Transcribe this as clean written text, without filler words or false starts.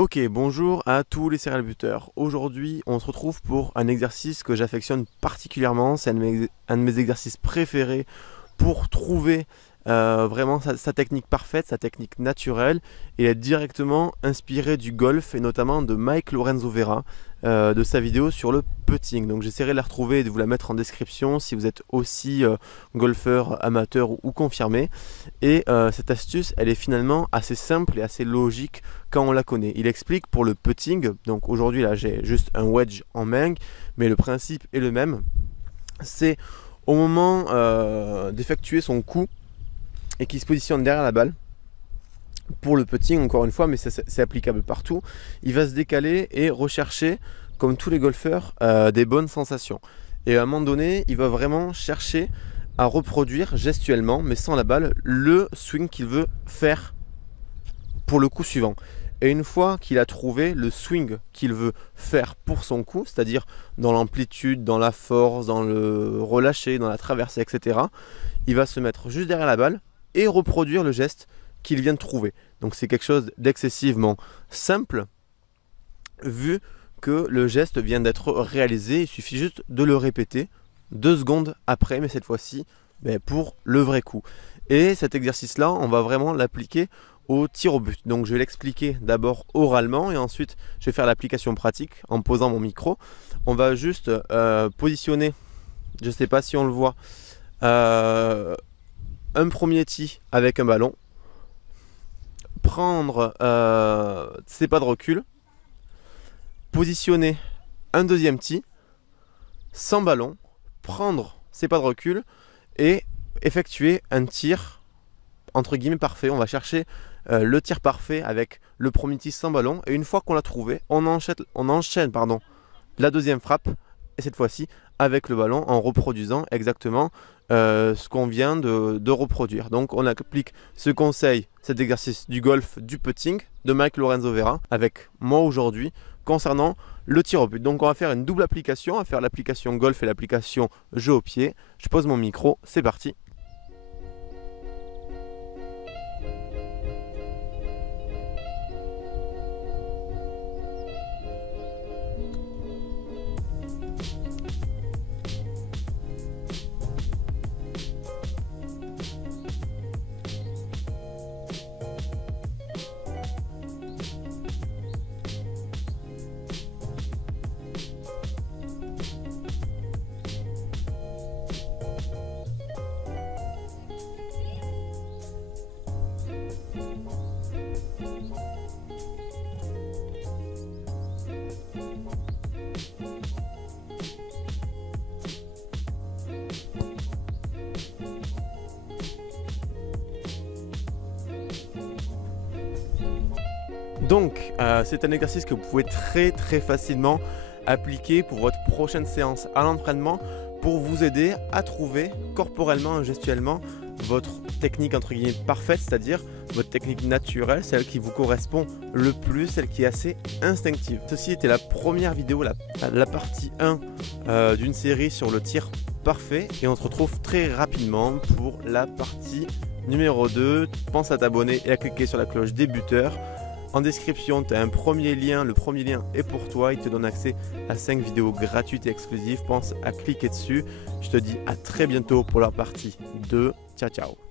Ok, bonjour à tous les serial buteurs. Aujourd'hui, on se retrouve pour un exercice que j'affectionne particulièrement. C'est un de mes exercices préférés pour trouver vraiment sa technique parfaite, sa technique naturelle et être directement inspiré du golf et notamment de Mike Lorenzo Vera, de sa vidéo sur le putting. Donc j'essaierai de la retrouver et de vous la mettre en description si vous êtes aussi golfeur amateur ou confirmé. Et cette astuce, elle est finalement assez simple et assez logique quand on la connaît. Il explique pour le putting, donc aujourd'hui là j'ai juste un wedge en main, mais le principe est le même. C'est au moment d'effectuer son coup et qui se positionne derrière la balle. Pour le putting, encore une fois, mais c'est applicable partout, il va se décaler et rechercher, comme tous les golfeurs, des bonnes sensations. Et à un moment donné, il va vraiment chercher à reproduire gestuellement, mais sans la balle, le swing qu'il veut faire pour le coup suivant. Et une fois qu'il a trouvé le swing qu'il veut faire pour son coup, c'est-à-dire dans l'amplitude, dans la force, dans le relâché, dans la traversée, etc., il va se mettre juste derrière la balle et reproduire le geste qu'il vient de trouver. Donc c'est quelque chose d'excessivement simple vu que le geste vient d'être réalisé. Il suffit juste de le répéter 2 secondes après, mais cette fois-ci pour le vrai coup. Et cet exercice-là, on va vraiment l'appliquer au tir au but. Donc je vais l'expliquer d'abord oralement et ensuite je vais faire l'application pratique en posant mon micro. On va juste positionner, je ne sais pas si on le voit, un premier tee avec un ballon, prendre ses pas de recul, positionner un deuxième tee sans ballon, prendre ses pas de recul et effectuer un tir entre guillemets parfait. On va chercher le tir parfait avec le premier tee sans ballon et une fois qu'on l'a trouvé, on enchaîne la deuxième frappe et cette fois-ci avec le ballon en reproduisant exactement ce qu'on vient de reproduire. Donc on applique ce conseil, cet exercice du golf, du putting de Mike Lorenzo Vera avec moi aujourd'hui concernant le tir au but. Donc on va faire une double application, on va faire l'application golf et l'application jeu au pied. Je pose mon micro, c'est parti. Donc, c'est un exercice que vous pouvez très facilement appliquer pour votre prochaine séance à l'entraînement pour vous aider à trouver corporellement et gestuellement votre technique entre guillemets parfaite, c'est-à-dire votre technique naturelle, celle qui vous correspond le plus, celle qui est assez instinctive. Ceci était la première vidéo, la partie 1 d'une série sur le tir parfait et on se retrouve très rapidement pour la partie numéro 2. Pense à t'abonner et à cliquer sur la cloche des buteurs. En description, tu as un premier lien, le premier lien est pour toi, il te donne accès à 5 vidéos gratuites et exclusives, pense à cliquer dessus. Je te dis à très bientôt pour la partie 2, ciao ciao.